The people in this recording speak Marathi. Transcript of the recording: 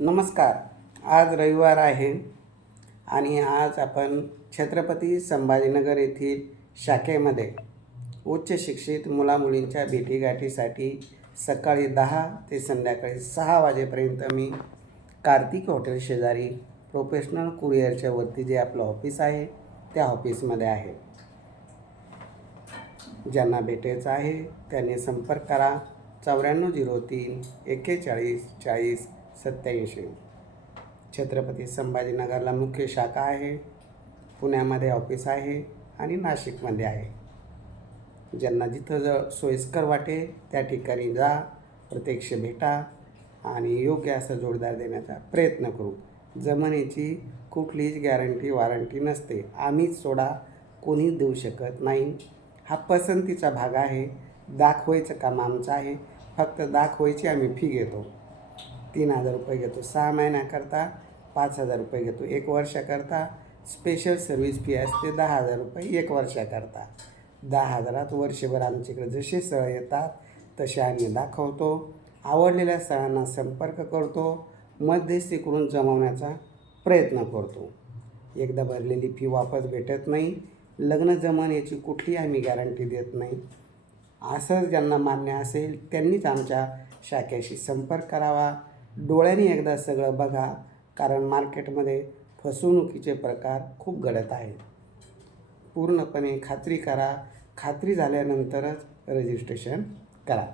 नमस्कार. आज रविवार आहे आणि आज आपण छत्रपती संभाजीनगर येथील शाखेमध्ये उच्च शिक्षित मुलामुलींच्या भेटीगाठीसाठी सकाळी 10 ते संध्याकाळी 6 वाजेपर्यंत मी कार्तिक हॉटेल शेजारी प्रोफेशनल कुरिअरच्या वरती जे आपलं ऑफिस आहे त्या ऑफिसमध्ये आहे. ज्यांना भेटायचं आहे त्यांनी संपर्क करा 9403 41 40 87. छत्रपती संभाजीनगरला मुख्य शाखा आहे, पुण्यामध्ये ऑफिस आहे आणि नाशिकमध्ये आहे. ज्यांना जिथं सोयीस्कर वाटेल त्या ठिकाणी जा, प्रत्यक्ष भेटा आणि योग्य असं जोडदार देण्याचा प्रयत्न करू. जमिनीची कुठलीच गॅरंटी वॉरंटी नसते. आम्हीच सोडा कोणी देऊ शकत नाही. हा पसंतीचा भाग आहे. दाखवायचं काम आमचं आहे. फक्त दाखवायची आम्ही फी घेतो. 3,000 रुपये घेतो. 6 महिन्याकरता 5,000 रुपये घेतो. 1 वर्षाकरता स्पेशल सर्व्हिस फी असते 10,000 रुपये 1 वर्षाकरता. 10,000त वर्षभर आमच्याकडे जसे स्थळं येतात तसे आम्ही दाखवतो. आवडलेल्या स्थळांना संपर्क करतो. मध्यस्थीकडून जमवण्याचा प्रयत्न करतो. एकदा भरलेली फी वापस भेटत नाही. लग्न जमन याची कुठली आम्ही गॅरंटी देत नाही. असं ज्यांना मान्य असेल त्यांनीच आमच्या शाखेशी संपर्क करावा. डोळ्यांनी एकदा सगळं बघा, कारण मार्केटमध्ये फसवणुकीचे प्रकार खूप घडत आहेत. पूर्णपणे खात्री करा. खात्री झाल्यानंतरच रजिस्ट्रेशन करा.